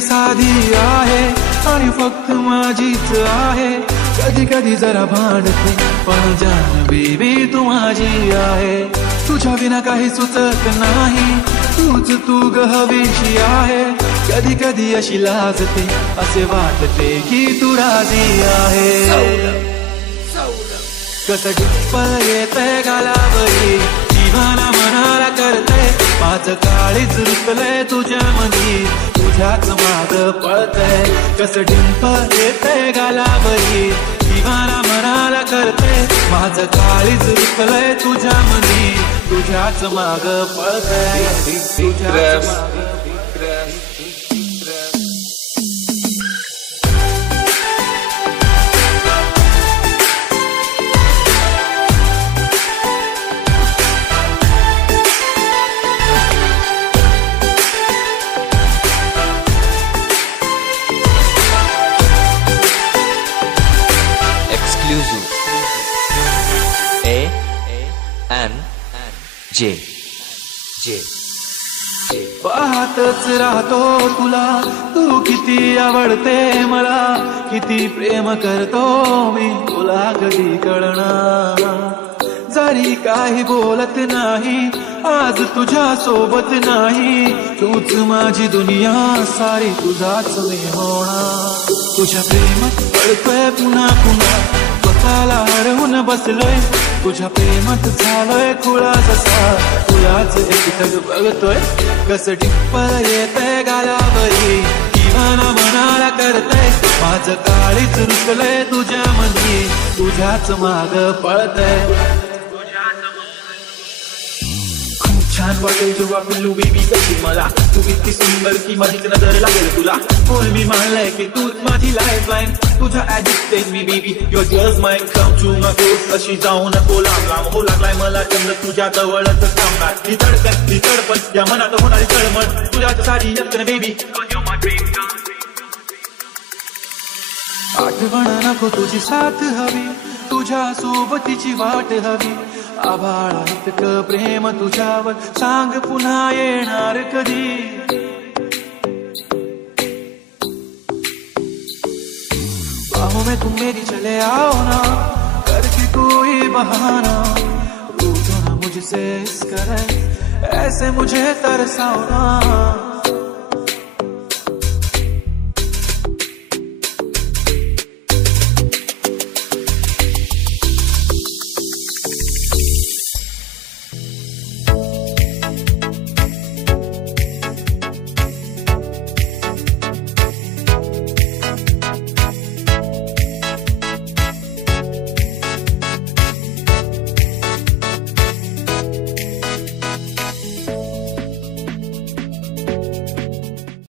साधी आहे आणि फक्त माझीच आहे. कधी कधी जरा भांडते पण जान बेबी तू माझी आहे. तुझ्या विना काही सुचत नाही, तूच तू ग हवीशी आहे. कधी कधी अशी लाजते असे वाटते की तू राजी आहे. कसं डिंपल येतंय गालावरी, जीवाला मनाला करते. माझं काळीच रुतलंय तुझ्या मनी, तुझ्याच माग पळतंय. कसं डिंपल येतंय गालावरी, जीवाला मनाला करते. माझं काळीच रुतलंय तुझ्या मनी, तुझ्याच माग पळतंय. तुझ्याच माग J. पाहतच राहतो तुला, तू किती आवडते मला, किती प्रेम करतो मी तुला कधी कळणार. जरी काही बोलत नाही आज तुझ्या सोबत नाही, तूच माझी दुनिया सारी तुझाच मी होणार. तुझ्या प्रेमात पडतोय पुन्हा पुन्हा, स्वतःला हरवून बसलोय. तुझ्या प्रेमात झालोय खुळा जसा, तुलाच एकटक बघतोय. कसं डिंपल येतंय गालावरी, जीवाला मनाला करतंय. माझं काळीच रुतलंय तुझ्या मनी, तुझ्याच माग पळतंय. छान वाटेल जेव्हा पिल्लू बेबी कशी मला, तू इतकी सुंदर की माझीच नजर लागेल तुला. होय मी मानलंय की तूच माझी लाईफलाईन, तुझ्या ऍडिक्टेड मी baby. Your just my come to my close. अशी जाऊ नको लांब लांब, हो लागलाय मला चंद्र तुझ्या जवळच थांबणार. ही धडकन ही तडपण या मनात होणारी तळमळ, तुझ्याच सारी यत्न बेबी. आठवण नको तुझी साथ हवी, तुझ्या सोबतीची वाट हवी. आभाळा इतकं प्रेम तुझ्यावर, सांग पुन्हा येणार कधी. बाहों में तुम मेरी चले आओ ना, करके कोई बहाना. रूठो ना मुझसे इस तरह, ऐसे मुझे तरसाओ ना.